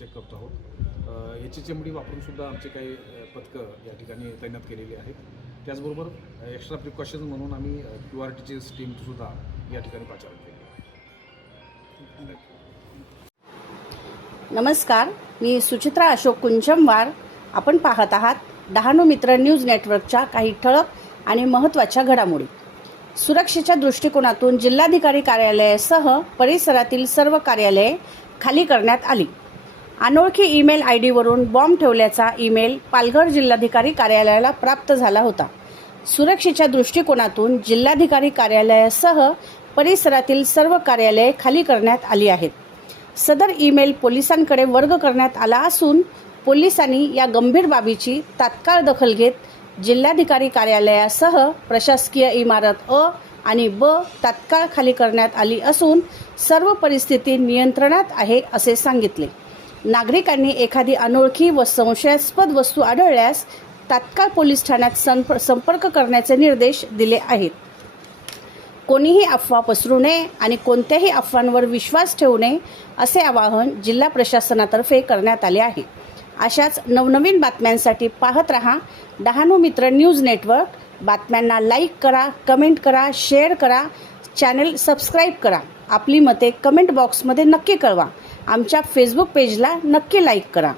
अ, याची चमडी वापरून सुद्धा आमचे काही पथकं या ठिकाणी तैनात केलेली आहेत. त्याचबरोबर एक्स्ट्रा प्रिकॉशन म्हणून आम्ही क्यू आर टीची टीम सुद्धा या ठिकाणी पाचारण केली आहे. नमस्कार मी सुचित्रा अशोक कुंचमवार. आपण पाहत आहात डहाणू मित्र न्यूज नेटवर्कच्या काही ठळक आणि महत्त्वाच्या घडामोडी. सुरक्षेच्या दृष्टिकोनातून जिल्हाधिकारी कार्यालयासह परिसरातील सर्व कार्यालये खाली करण्यात आली. अनोळखी ईमेल आय डीवरून बॉम्ब ठेवल्याचा ईमेल पालघर जिल्हाधिकारी कार्यालयाला प्राप्त झाला होता. सुरक्षेच्या दृष्टिकोनातून जिल्हाधिकारी कार्यालयासह परिसरातील सर्व कार्यालये खाली करण्यात आली आहेत. सदर ईमेल पोलिसांकडे वर्ग करण्यात आला असून पोलिसांनी या गंभीर बाबीची तात्काळ दखल घेत जिल्हाधिकारी कार्यालयासह प्रशासकीय इमारत अ आणि ब तात्काळ खाली करण्यात आली असून सर्व परिस्थिती नियंत्रणात आहे असे सांगितले. नागरिकांनी एखादी अनोळखी व संशयास्पद वस्तू आढळल्यास तात्काळ पोलीस ठाण्यात संप संपर्क करण्याचे निर्देश दिले आहेत. कोणीही अफवा पसरू नये आणि कोणत्याही अफवांवर विश्वास ठेवू नये असे आवाहन जिल्हा प्रशासनातर्फे करण्यात आले आहे. अशाच नवनवीन बातम्यांसाठी पाहत रहा डहाणू मित्र न्यूज नेटवर्क. बातम्यांना लाईक करा कमेंट करा शेअर करा चॅनल सबस्क्राईब करा. आपली मते कमेंट बॉक्समध्ये नक्की कळवा. आमच्या फेसबुक पेजला नक्की लाईक करा.